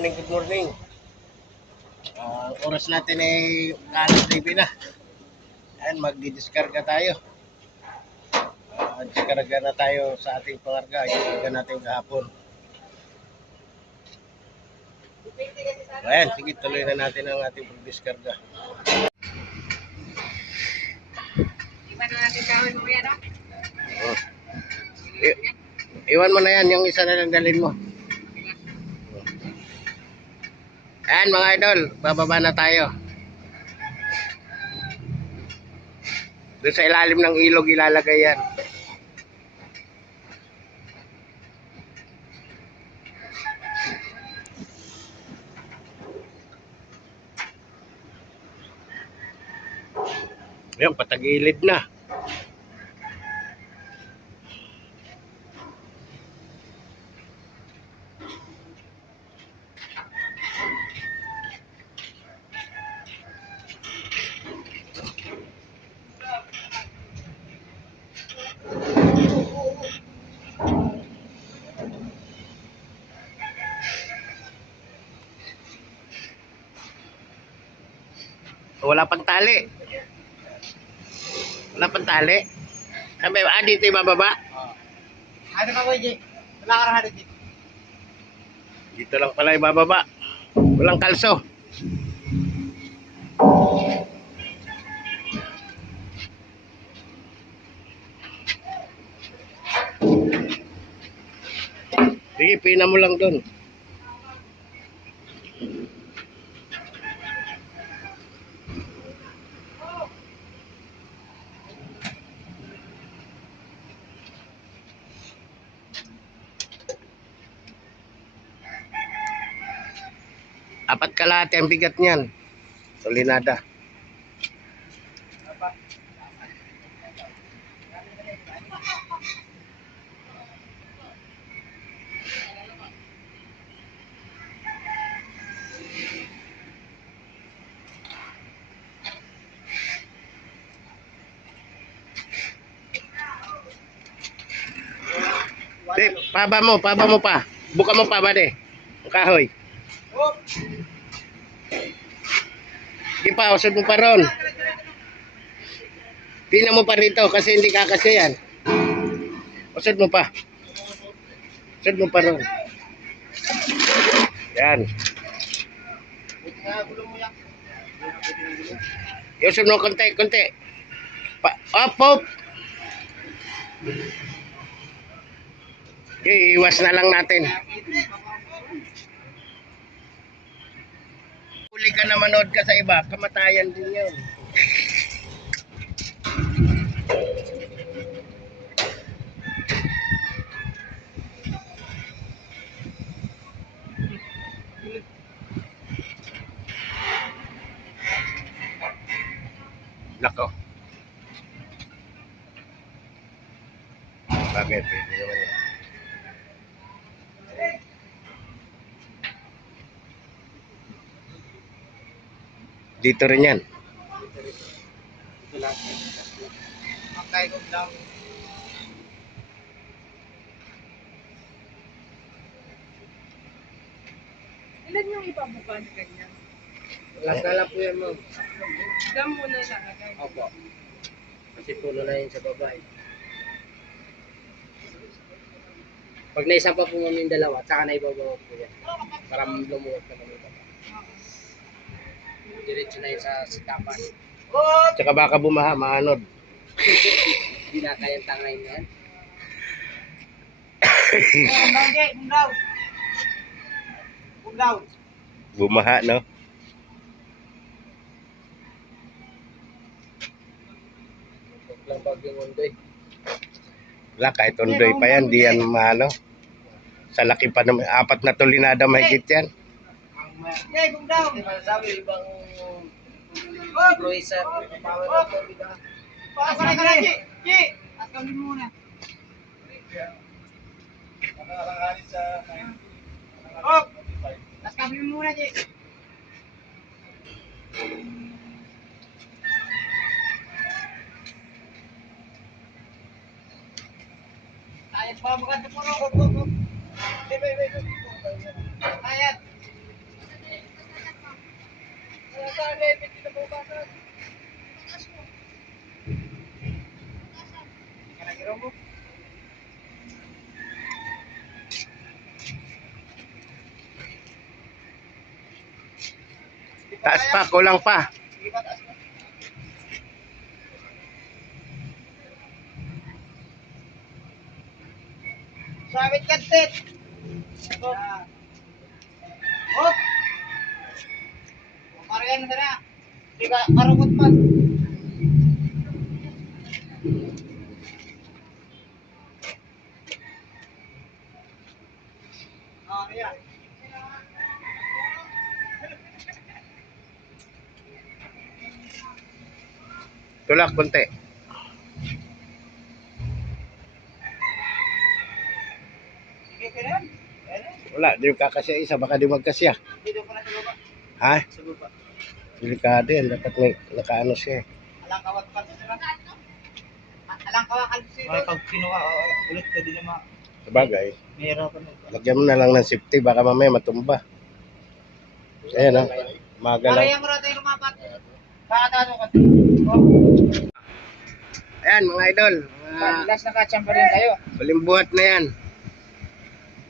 morning, good morning. Oras natin ay alas 9 na. Ayan, magdi-discarga tayo. Discarga na tayo sa ating pangarga. Discarga natin kahapon. Ayan, sige, tuloy na natin ang ating pag-discarga. Iwan na natin gawin mo yan, no? Iwan mo na yan, yung isa na lang dalhin mo. Ayan mga idol, bababa na tayo. Doon sa ilalim ng ilog ilalagay yan. Ayan, patagilid na. Wala pang tali. Wala pang tali. Sabi, dito yung bababa. Ano ka, Boy? Wala ka rahat, G. Dito lang pala yung bababa. Walang kalso. Sige, pina mo lang doon. Apat kalahati ang bigat niyan. Solinada. Paba mo pa. Buka mo pa ba de? Ang kahoy. Di pa, usod mo pa ron. Pina mo pa rito kasi hindi kakasya yan. Usod mo pa. Usod mo pa ron. Yan. Usod mo konti. Up. Okay, iwas na lang natin. Huli ka na manood ka sa iba, kamatayan din yun. Nako. Bakit? Pwede naman yan. Dito rin yan. Okay, go down. Ilan yung ipabukan ganyan? Wala po yan, ma'am. Dam mo na lang. Opo. Kasi puno na yun sa babae. Pag naisa pa po mami yung dalawa, tsaka na ibabaw po yan. Para lumuot na mami baba. Diretso na yun sa sitapan. Tsaka baka bumaha, maanod. Hindi na kayang tangay na yan. Bundaw. Bumaha, no? Huwag lang bagyong undoy. Wala, kahit undoy pa yan, di yan maano. Sa laki pa naman, 4 na tulinada mahigit yan. Okay, bundaw. Sabi, ibang cruiser, power of the diba? Pasok ka na, G. At kami muna. Oh! At kami muna, G. Ayat pa, bukan po. Ayat. Taas pa, kulang pa. Sabit kantit. Hop. Marian na na. Di ka karukot pa. Ah, yeah. Tulak konti. Sige ka na. Wala, di kakasya isa, baka di magkasya. Dito pa na sa baba. Ha? Sa baba. Delikado yan, dapat may nakaano siya. Alang kawat pa sila. Alang kawat sila. Ay, pag kinuha, ulit ka din naman. Sabagay, Mahirapan na. lagyan mo na lang ng safety, baka mamaya matumba. Ayan o, magalaw. Parehang rata yung lumapat. Pakatano ka. Ayan mga idol, Last na kachamba rin tayo. balimbuhat na yan.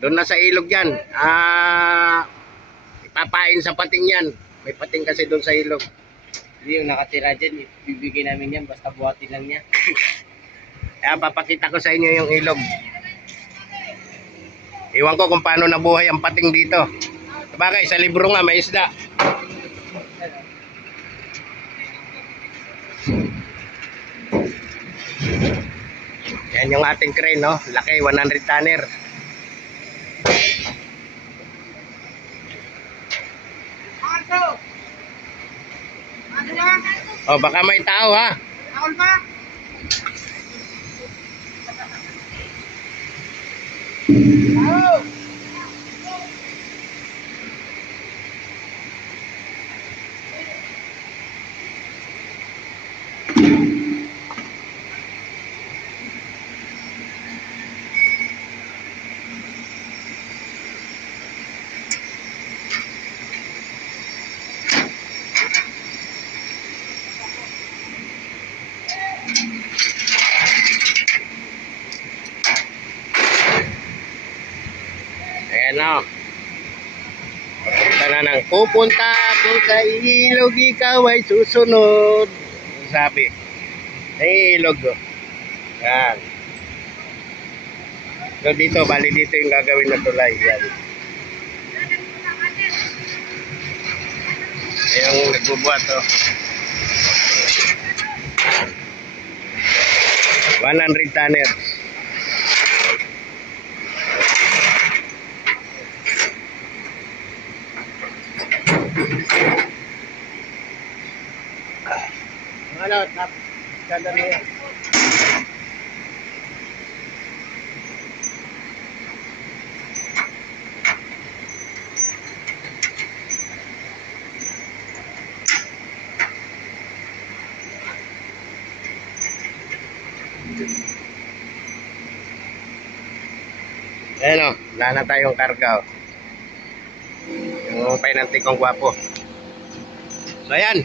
Doon na sa ilog yan. Ipapain sa pating yan. May pating kasi doon sa ilog. Hindi yung nakatira dyan, ibibigay namin yan, basta buhatin lang niya. Kaya papakita ko sa inyo yung ilog. Iwan ko kung paano nabuhay ang pating dito. Sabagay, sa libro nga may isda. Yan yung ating crane, no? Laki, 100 tonner. Ano? Ano na? Oh, baka may tao ha. Akol pa? Tao! Ayan o. Papunta na ng pupunta ako sa ilog, ikaw ay susunod. Ang sabi. Ay, ilog o. Yan. So dito, bali dito yung gagawin na tulay. Yan. Ayan yung nagbubuhat o. 100 tonners. Ano, tap, kada na yan. Ayan o, wala na tayong karga o. Yung painantig kong gwapo. So ayan.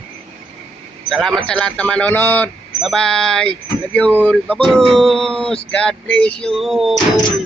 Salamat sa lahat na manonood. Bye bye. Love you all. Babos. God bless you all.